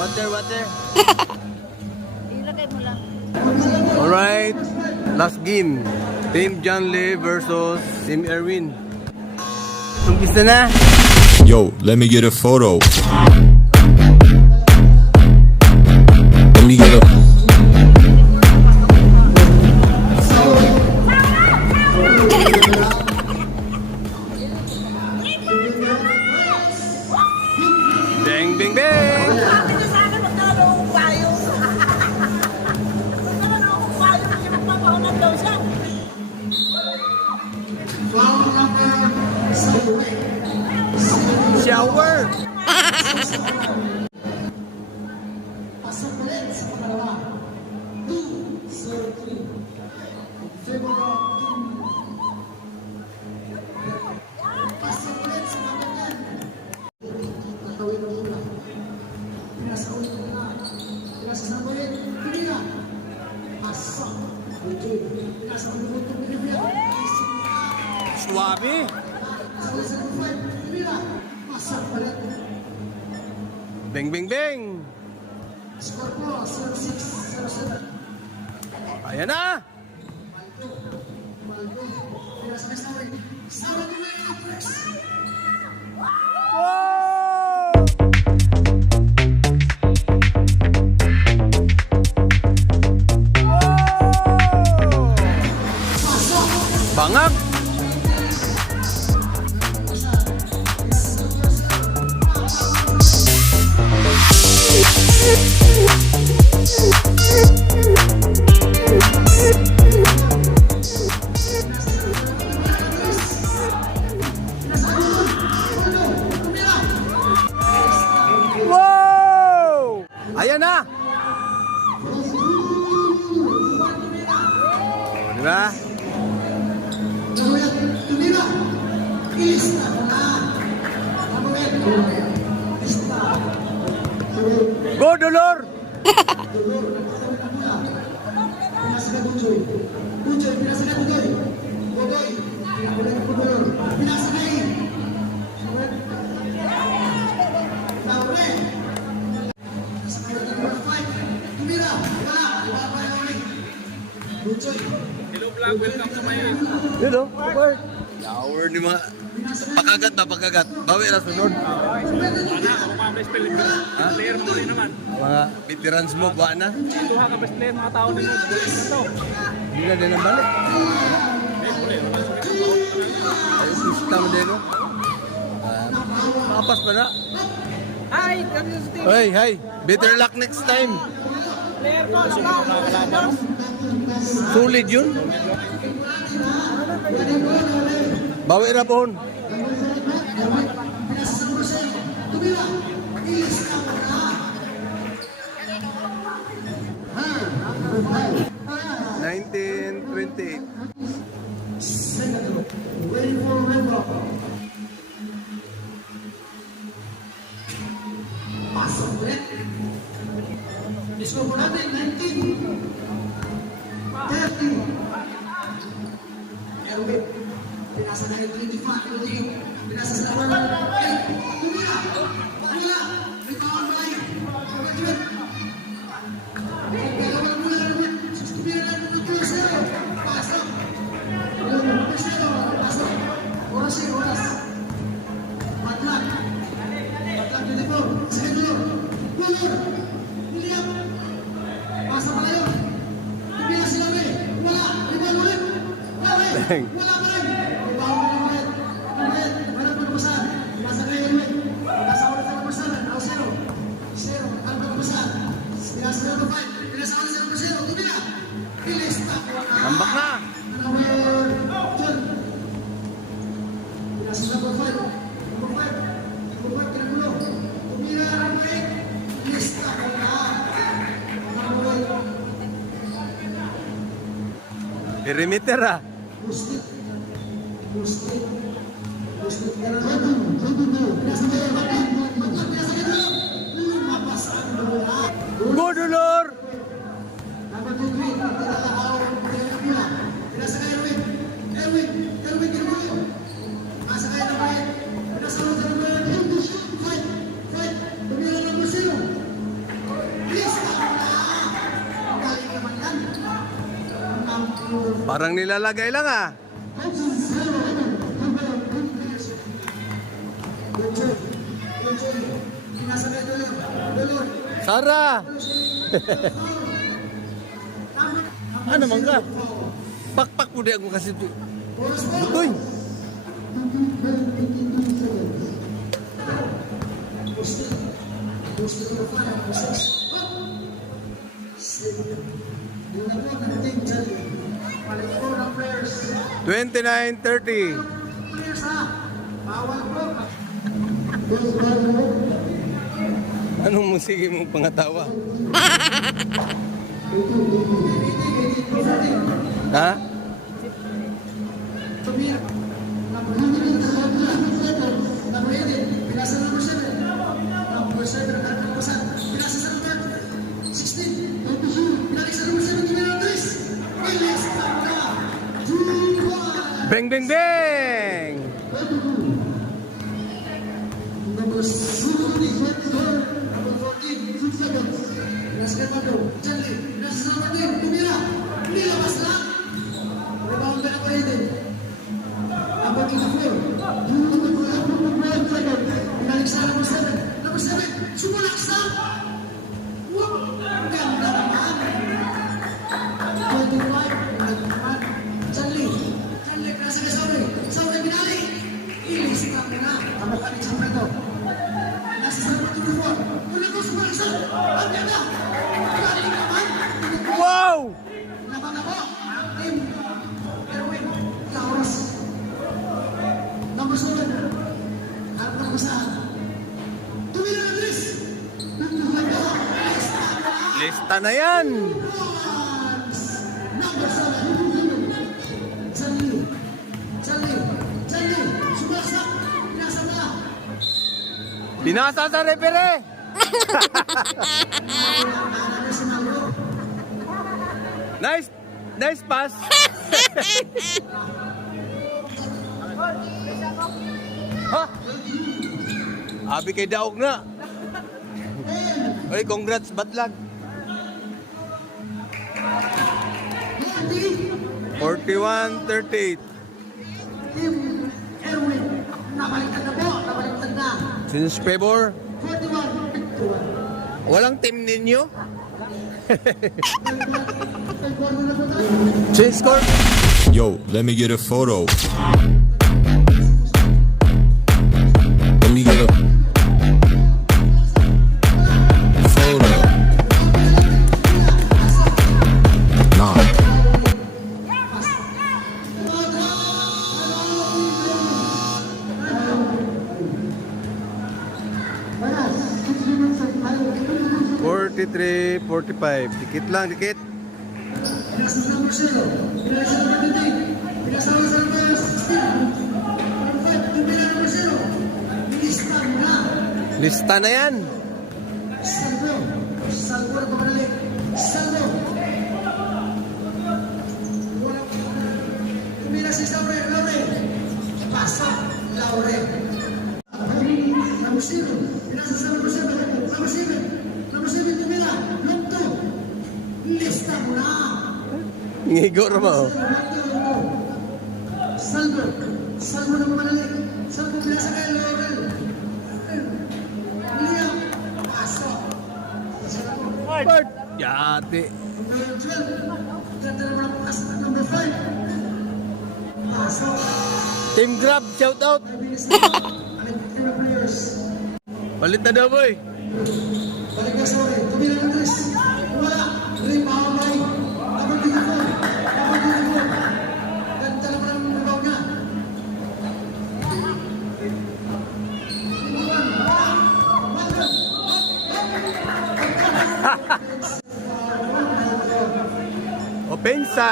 Water. Ilagay mo lang. Alright, last game. Team John Lee versus Team Erwin. Umpisa na. Yo, let me get a photo. Let me get a... Bang, bang, bang! Sabi niya sa akin, magkano akong payong. Magkano akong payong kasi magpapaunan daw siya. Shower! Suabe! Bang, bang, bang! Ayan na! Wow! Bangag! Wow! Ayan na! Oh, di ba? Go, Dolor! Hello vlog, welcome sa my... Yun o, okay. Shower ni mga... Pakagat na, pakagat. Bawi na sunod. Ana, ako mga best player. Player mo rin naman. Mga veterans mo, buwan na. Ito ha ka best player, mga tao din mo. Galing na to. Hindi na din ang balik. Ay, sista mo din o. Makapas pa na. Hi, kami sa team. Hey, better luck next time. Player ko, nakakalaban. Sulit yun. Bawi na pohon. $19.28. Disko po natin, 19. 30. Erwin. Pinasa na yung 25. Pinasa sa naman. Tumira. Tumira. Rebound malay. Erwin. Pagkawan mula Erwin. Tumira na yung 2-0. Pasok. 2-0. Pasok. Oras. Matlag. Matlag 24. Sige dulu. Bulur. William. Pasok pala yun. Tumira sila rin. Wala. Rebound ulit. Dang. Wala pa rin. Rebound ulit. Meron pa nabasan. Pinasa kayo ulit. Pinasa ulit sa nabasan. Now 0. 0. Ano pa nabasan? Pinasa na 5. Pinasa ulit sa nabasan. Tumira. Pilista. Tambak na. Number 10. Pinasa number 5. Number 5. Number 5 kinagulo. Tumira. Number 8. Pilista. Number 8. Perimeter ah. Mustik. Go, Dolor! Parang nilalagay lang ah. Sara! Ano man ka? Pakpak po di ako kasi butoy. $29.30. Anong musiki mong pangatawa? Ha? Bang, bang, bang! Wow! Lista na yan! Binasa sa repere! Nice pass! Ha? Abi kay daog na. Oy, congrats, Batlag. 41-38. Since favor. Walang team ninyo? Change score? Yo, let me get a photo. Let me get a photo. Nah. $43.45. Dikit lang, dikit. Lista na yan. Ngigo mo. Salvo na manali. Salvo binasa kay Laurel. Liam. Pasok. Bart. Yate. Number 12. Ganda naman ang pass. Number 5. Pasok. Team Grab, shout out. Palit na daw, boy. Balik na sorry. Tumira ng Chris. Wala. Ray Pahamay. Number 24. Number 24. Ganda naman ang nabaw niya. Opensa.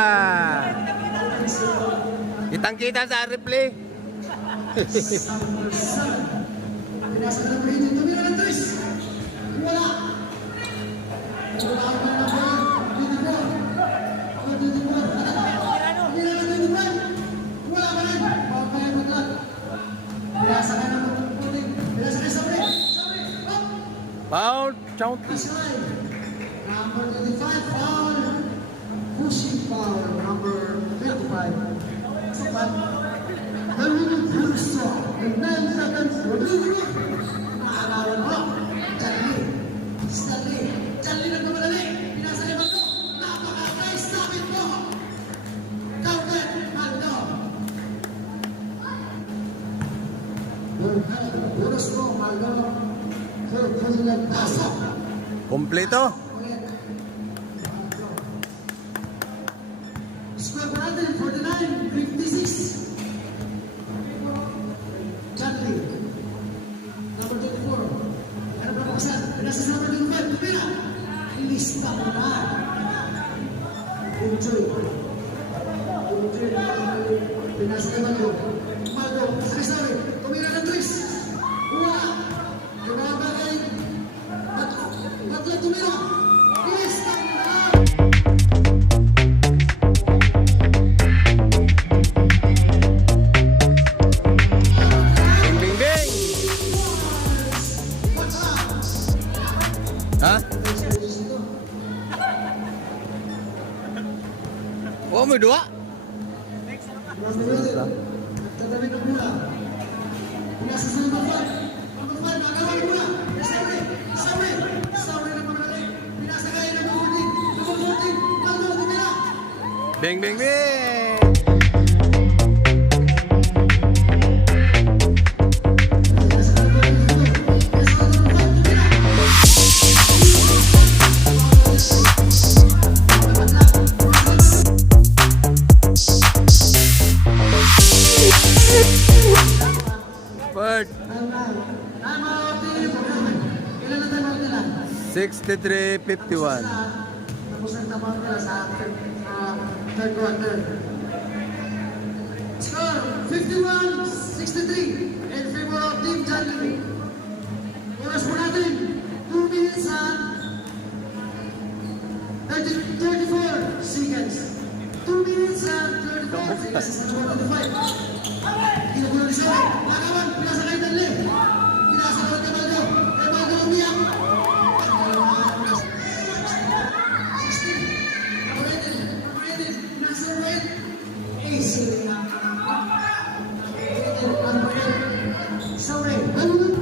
Kitang-kita sa replay. Binasa ng Brady. Tumira ng Chris. Wala. Wala ang number 24. Number 24. Tumira ng 25. Wala ka rin. Pagkaya mo lang. Binasa ka ng puting. Binasa ka sa break. Foul, count. Number 25, foul. pushing power, number 25. So, but, Melvin Burso, in 9 seconds, Rodrigo. Naalawan mo, Charlie. Stanley. Charlie nagmamadali. Pinasa ni Maldo. Napaka-try. Stop it mo. Counter. Maldo. Bonus mo, Maldo. President Pasok. Kompleto. Square 149, 56. Charlie. Number 24. Ano ba pasan? Pinasa sa number 25. Tumira. Ilista mo na. Enjoy. Enjoy. Pinasa na Maldo. Maldo. Sorry. Tumira ng Tris. Wala. Yung mga bagay. Batla tumira. Ilista mo na. Bing, bing, bing! Ha? Oh, may dua? Tatabi ng mula. Pinasa sa number 5. Number 5, nagawal mula. Sawi. Sawi. Sawi na pamadali. Pinasa kaya ng number 14. Number 14. Maldo, tumira. Bing, bing, bing! Pinasa sa number 22. Pinasa sa number 5, tumira. Bird, Time out, team. Ilan na time out nila? 63-51. Tapos ang time out nila sa third quarter. Score, 51-63 in favor of Team Charlie. Oras po natin, 2 minutes and 34 seconds. 2 minutes and 34 seconds. Sa 25. Kinukulo ni Soy. Lakawan, pinasa kay Danle. Pinasa naman kay Maldo. Kay Maldo umiyak. 16. Pinasa rin. Easy. Sorry. Edwin.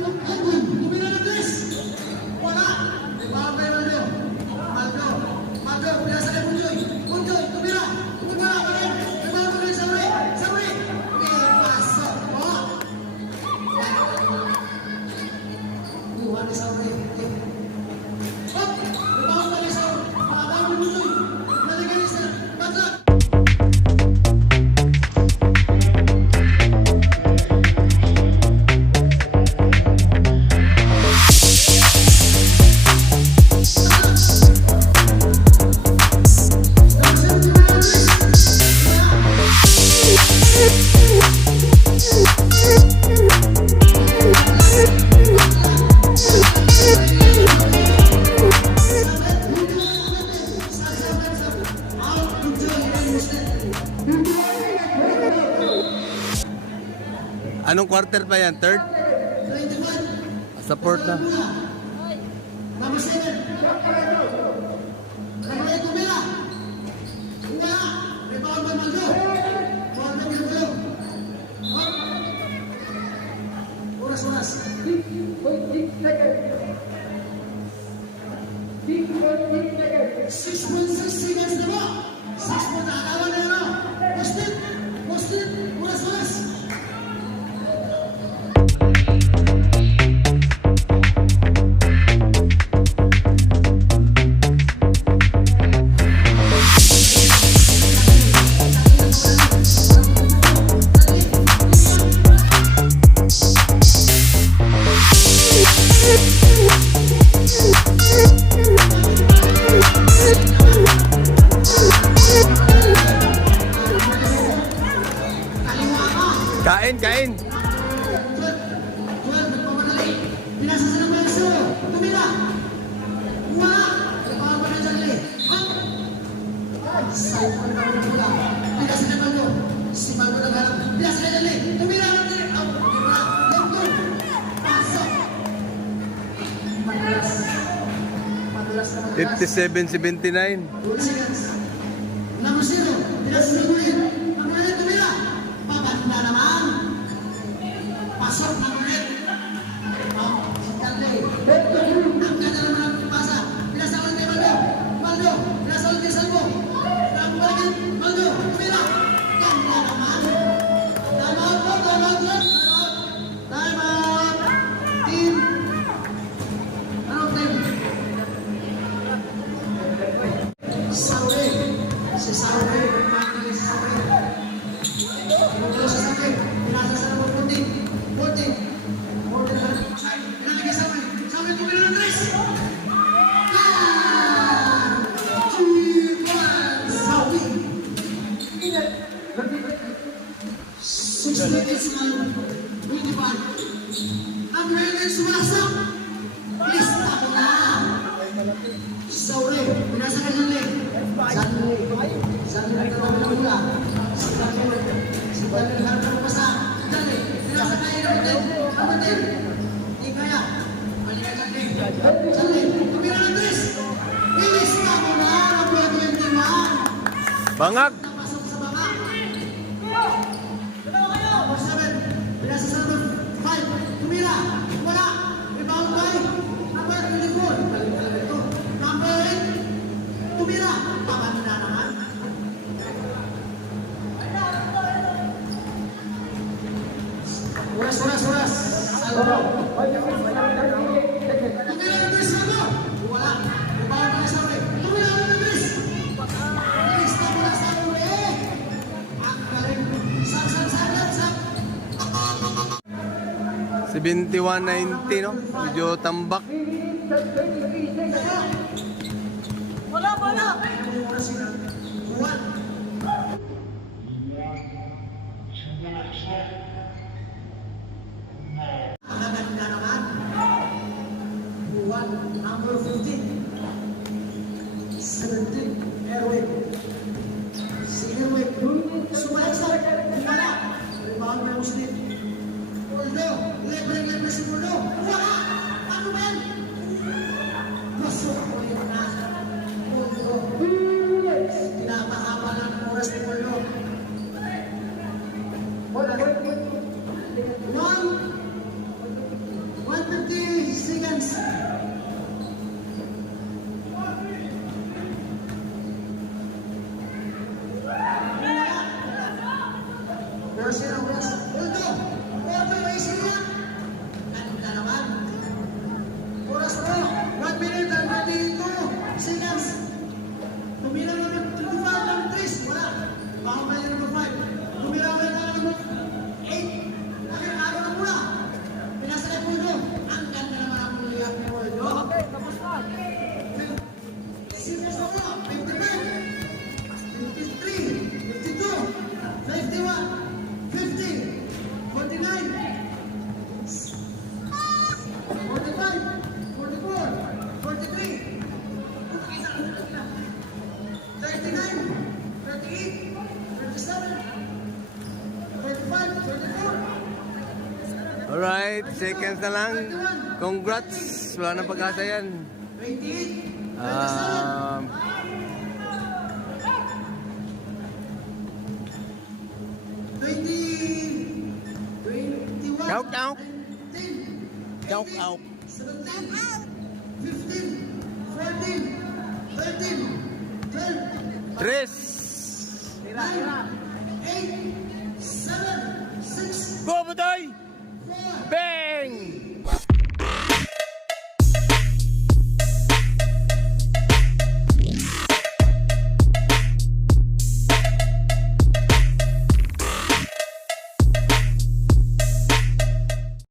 Tumira na please. Wala. Ibawag kay Maldo. Maldo. Maldo. Pinasa kay Bunjoy. Bunjoy. Tumira. Tumira. Ibawag kay Sorry. Sorry. Pasok mo. Buwan ni Sorry. Hop. Ibawag kay Sorry. Ibawag kay Bunjoy. Nalagay ni Sir. Batlak. Anong quarter pa yan? Third? 21. Support na. Number 7. Number 8, tumira. Wala. Rebound by Maldo. Ball na Maldo. Hop. Oras. 6.6 seconds na ba? 6 po na. Alawan na yun. Posted. Oras. Kain. Pinasa sa number 0. Tumira. Wala. Rebound by Charlie. Hop. Side pa naman ng bola. Pinasa na Maldo. Si Maldo nagharap. Pinasa na Charlie. Tumira. Out. Tumira. Left goal. Pasok. Madulas naman. 57-79. 2 seconds. Number 0, pinasa sa number 8. Number 8, tumira. Pabanda naman. Pasok, number 8. Oh, si Calde. Ang ganda naman ang pasa. Pinasa ulit kay Maldo. Maldo, pinasa ulit kay Salvo. Balikin, Maldo, tumira. Ganda naman. Time out po, time out po. Time out. Team. Anong team? Sauri. Si Sauri. Pagkakali si Sauri. Tumulong sa Sauri. Pinasa sa number 14. 14. 14 na. Pinakagay Sauri. Sauri, tumira ng 3. Sauri. 6 minutes and 25. Ang Rene sumasok. Lista ko na. Sauri, pinasa ka ng leg. Sanli na tawag na mula. Si Daniel harap na mapasa. Dali, pinasa ka ng leg. Kapatid. Hindi kaya. Balikan sa leg. Sanli, tumira ng 3. Ilista ko na. Ang pwede yung timan. Bangag. Napasok sa baka. Number 7, pinasa sa number 5. Tumira. Wala. Rebound by number 24. Balik-balik ito. Number 8. Tumira. Pabanda na naman. Oras. Salvo. Tumira ng 3, Salvo. Wala. Rebound by Sauri. Tumira ng 3. Lista mo na Sauri. Ang galing. Sab. 71-90, no? Medyo tambak. Wala. Juan. Ang ganda naman. Juan, number 15. 17, Erwin. Si Erwin. Sumayasok. Wala. Rebound by Muslim. Poldo. Lebre si Poldo. Wala. Ano ba yan? Masok ko yun na. Poldo. Pinapahaba lang ng oras ni Poldo. 150 seconds. Oras yan ang oras. Poldo. May sila. Ganda naman. Oras po. 1 minute and 22 seconds. Tumira na ng 25 ng 3. Wala. Pakabali ng 5. Tumira na ng 8. Akin araw na mula. Pinasa kay Poldo. Ang ganda naman ang muliyap ni Poldo. Okay, tapos na. Serious ako. 55. 53. 52. 51. 50. 49. 45. 44. 43. 39. 38. 37. 35. 34. Alright, seconds na lang. Congrats. Wala nang pag-asa yan. 28. 27. Um, 21. Chow, chow. 19. Chow, chow. 17. 15. 14. 13. 12. Tres. 9. 8. 7. 6. Go, Butoy! 4. Bang!